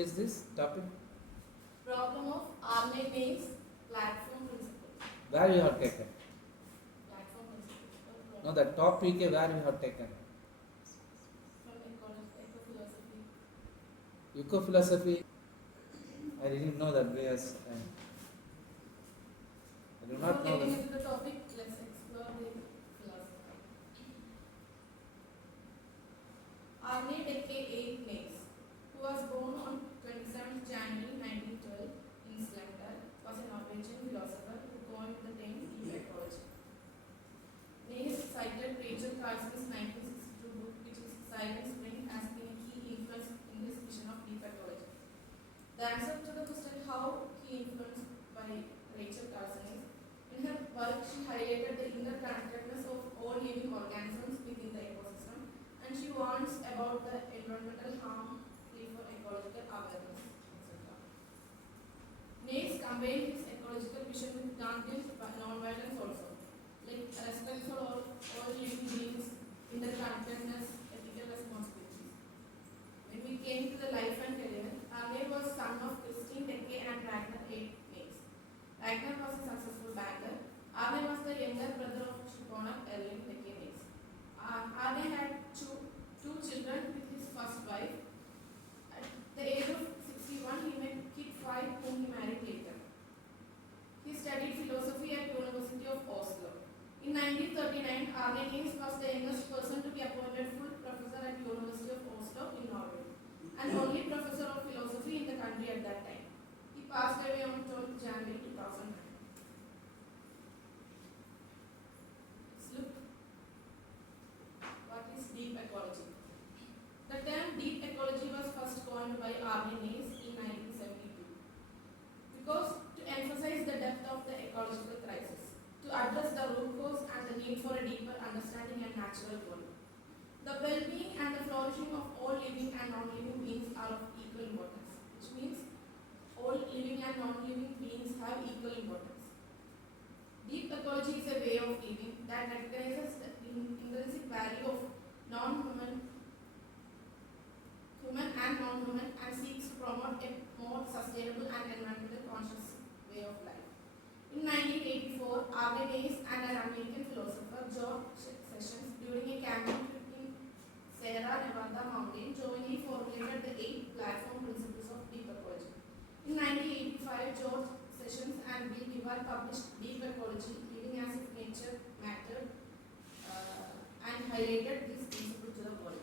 is this topic? Problem of Arne Naess platform principle. Where you have taken? Platform principle. No, the topic where you have taken? From eco-philosophy. Eco-philosophy? I didn't know that because I do not know Getting that. into the topic, let's explore the philosophy. Arne Naess, who was born on 27th January 1912 in Slumdal, was a Norwegian philosopher who coined the term deep ecology. Naess cited Rachel Carlson's 1962 book, which is Silent Spring, as being a key influence in his vision of deep ecology. The answer to the question how he influenced by Rachel Carlson is, in her work she highlighted the interconnectedness of all living organisms within the ecosystem, and she warns about the environmental harm for ecological awareness, etc. Naess combined his ecological vision with non-violence also, like respect for all living beings, interconnectedness, ethical responsibilities. When we came to the life and career, Arne was son of Christine Decke and Ragnar Naess. Ragnar was a successful banker. Arne was the younger brother of shipowner Erling Decke Naess. Arne had two children with his first wife. At the age of 61, he met Kit Fry, whom he married later. He studied philosophy at University of Oslo. In 1939, Arne Naess was the youngest person to be appointed full professor at University of Oslo in Norway, and only professor of philosophy in the country at that time. He passed away on 12th January 2009. Let's look. What is deep ecology? The term deep ecology was first coined by Arne Naess in 1972 because to emphasize the depth of the ecological crisis, to address the root cause and the need for a deeper understanding and natural world. The well-being and the flourishing of all living and non-living beings are of equal importance, which means all living and non-living beings have equal importance. Deep ecology is a way of living that recognizes the intrinsic value of human and non-human, and seeks to promote a more sustainable and environmentally conscious way of life. In 1984, Arne Naess and an American philosopher, George Sessions, during a camping trip in Sierra Nevada mountain, jointly formulated the 8 platform principles of deep ecology. In 1985, George Sessions and Bill Duval published Deep Ecology, Living as if Nature Mattered, and highlighted these principles to the world.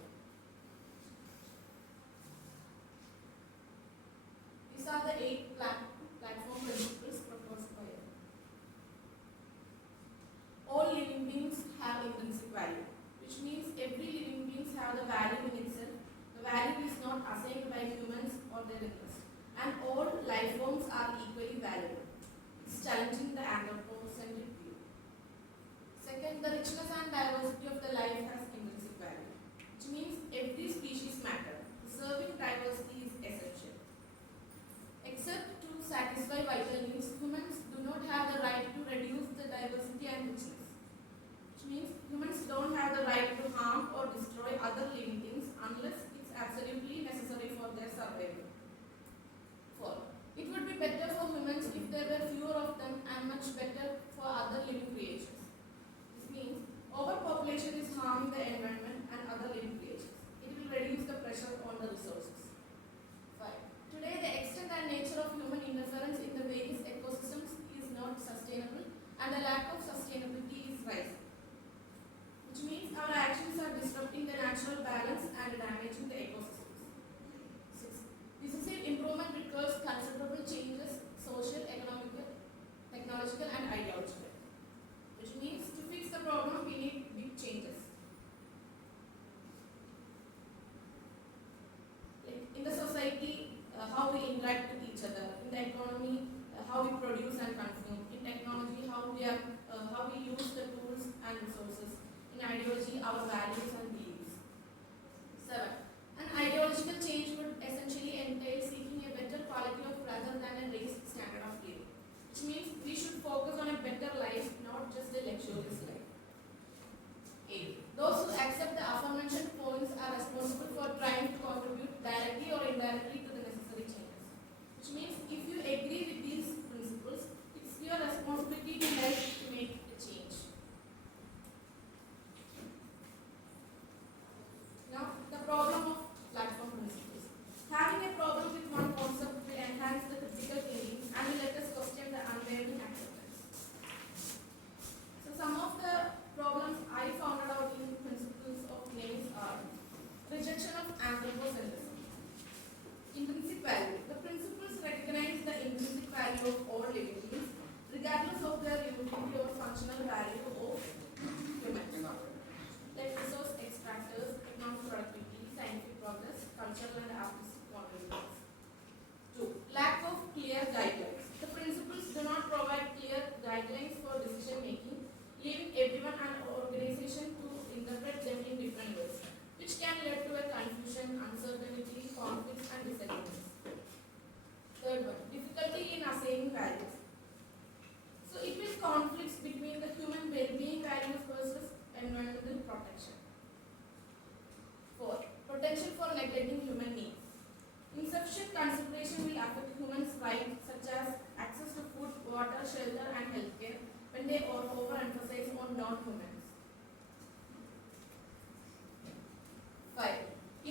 These are the 8 platform principles proposed by them. All living beings have intrinsic value, which means every living being have the value in itself. The value is not assigned by humans or their interest, and all life forms are equally valuable. It's challenging the anthropocentric view. Second, the richness and diversity of the life has intrinsic value, which means every species matters. Preserving diversity is essential. Except to satisfy vital needs, humans do not have the right to reduce the diversity and richness, which means humans don't have the right to harm or destroy other living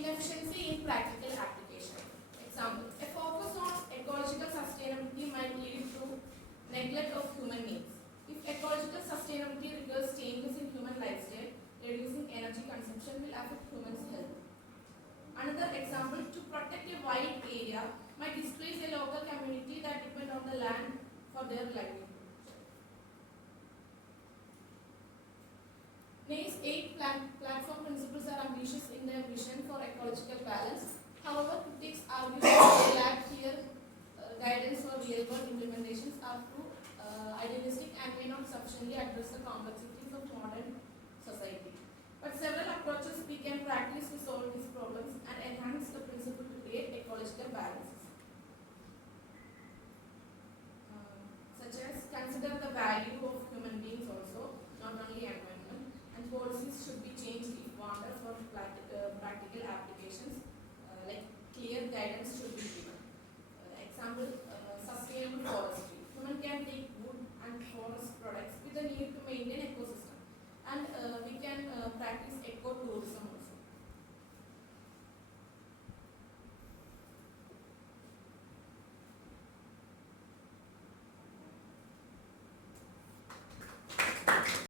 inefficiency in practical application. Example, a focus on ecological sustainability might lead to neglect of human needs. If ecological sustainability requires changes in human lifestyle, reducing energy consumption will affect humans' health. Another example, to protect a wide area might displace a local community that depend on the land for their livelihood. Naess 8 platform principles are ambitious in their vision for ecological balance. However, critics argue that they lack clear guidance for real-world implementations, are too idealistic and may not sufficiently address the complexity